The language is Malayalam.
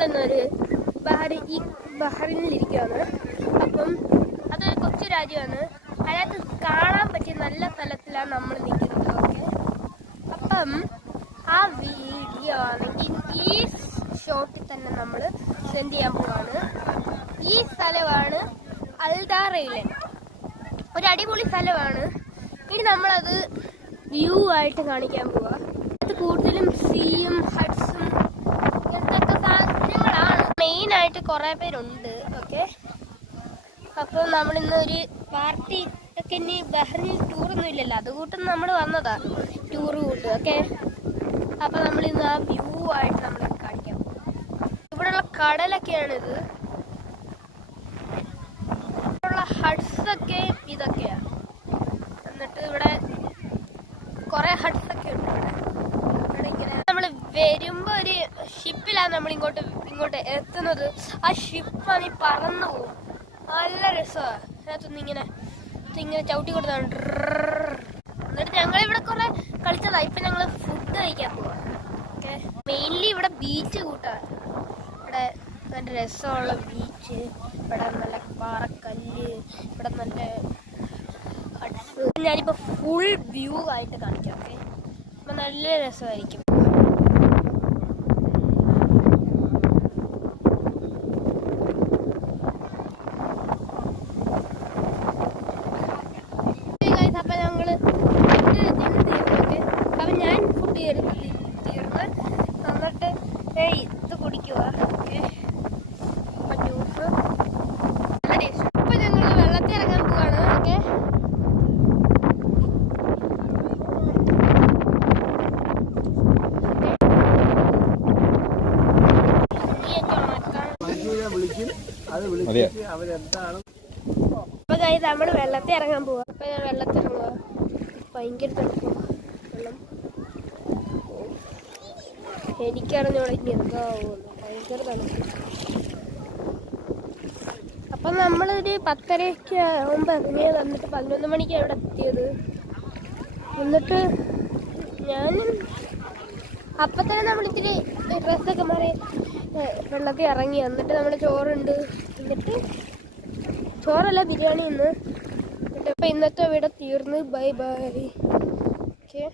നമ്മളിന്നൊരു ബഹ്റിനിലിരിക്കുകയാണ്. അപ്പം അതൊരു കൊച്ചു രാജ്യമാണ്. അതിനകത്ത് കാണാൻ പറ്റിയ നല്ല സ്ഥലത്തിലാണ് നമ്മൾ നിൽക്കുന്നത്. ഓക്കെ, അപ്പം ആ വീഡിയോ ആണെങ്കിൽ ഈ ഷോട്ടിൽ തന്നെ നമ്മൾ സെൻഡ് ചെയ്യാൻ പോവാണ്. ഈ സ്ഥലമാണ് അൽദാർ ഐലൻഡ്. ഒരു അടിപൊളി സ്ഥലമാണ്. ഇനി നമ്മളത് വ്യൂ ആയിട്ട് കാണിക്കാൻ പോവാ. അത് കൂടുതലും സീയും ഹട്ട്സും ഇങ്ങനത്തെ ഒക്കെ സാധനങ്ങളാണ്. മെയിനായിട്ട് കുറേ പേരുണ്ട്. ഓക്കെ, അപ്പോൾ നമ്മളിന്ന് ഒരു പാർട്ടി ഒക്കെ ഇനി ബഹ്റിൻ ടൂറൊന്നും ഇല്ലല്ലോ, അതുകൂട്ടും നമ്മൾ വന്നതാ ടൂറ് കൂട്ട്. ഓക്കെ, അപ്പോൾ നമ്മളിന്ന് ആ വ്യൂ ആയിട്ട് നമ്മൾ കാണിക്കാൻ പോകും. ഇവിടെയുള്ള കടലൊക്കെയാണിത്. ഇവിടെയുള്ള ഹട്ട്സൊക്കെ ഇതൊക്കെയാണ്. എന്നിട്ട് ഇവിടെ കുറേ ഹട്ട്സൊക്കെ ഉണ്ട്. ഇവിടെ ഇങ്ങനെ നമ്മൾ വരുമ്പോൾ ഒരു ഷിപ്പിലാണ് നമ്മൾ ഇങ്ങോട്ട് എത്തുന്നത്. ആ ഷിപ്പാണ് ഈ പറന്നു പോകും. നല്ല രസമാണ്. അതിനകത്തൊന്നിങ്ങനെ ചവിട്ടി കൊടുത്താണ്. എന്നിട്ട് ഞങ്ങളിവിടെ കുറെ കളിച്ചതാ. ഇപ്പം ഞങ്ങൾ ഫുഡ് കഴിക്കാൻ പോവാ. ഓക്കെ, മെയിൻലി ഇവിടെ ബീച്ച് കൂട്ടാണ്. ഇവിടെ നല്ല രസമുള്ള ബീച്ച്, ഇവിടെ നല്ല പാറക്കല്ല്, ഇവിടെ നല്ല ഹട്ട്സ്. ഞാനിപ്പോൾ ഫുൾ വ്യൂ ആയിട്ട് കാണിക്കാം. ഓക്കെ, അപ്പം നല്ല രസമായിരിക്കും. ഇത് കുടിക്കുക. ഓക്കെ, ജ്യൂസ് നല്ല ടേസ്റ്റ്. ഇപ്പൊ ഞങ്ങൾ വെള്ളത്തിൽ ഇറങ്ങാൻ പോവാണ്. ഓക്കെ, അപ്പൊ നമ്മള് വെള്ളത്തിൽ ഇറങ്ങാൻ പോവാ. അപ്പൊ ഞാൻ വെള്ളത്തിൽ ഇറങ്ങുക. ഭയങ്കര തണുപ്പ് വെള്ളം. എനിക്കറിഞ്ഞോളെ ഇനി എന്താവുന്നു. ഭയങ്കര തണുപ്പ്. അപ്പം നമ്മളൊരു 10:30 ആകുമ്പോൾ ഇറങ്ങിയ, വന്നിട്ട് 11 മണിക്കാണ് ഇവിടെ എത്തിയത്. എന്നിട്ട് അപ്പം തന്നെ നമ്മളിത്തിരി ഡ്രസ്സൊക്കെ മാറി വെള്ളത്തിൽ ഇറങ്ങി. എന്നിട്ട് നമ്മൾ ചോറുണ്ട്. എന്നിട്ട് ചോറല്ല, ബിരിയാണി ഇന്ന്. എന്നിട്ട് ഇപ്പം ഇന്നത്തെ ഇവിടെ തീർന്ന്. Bye bye. ഓക്കെ.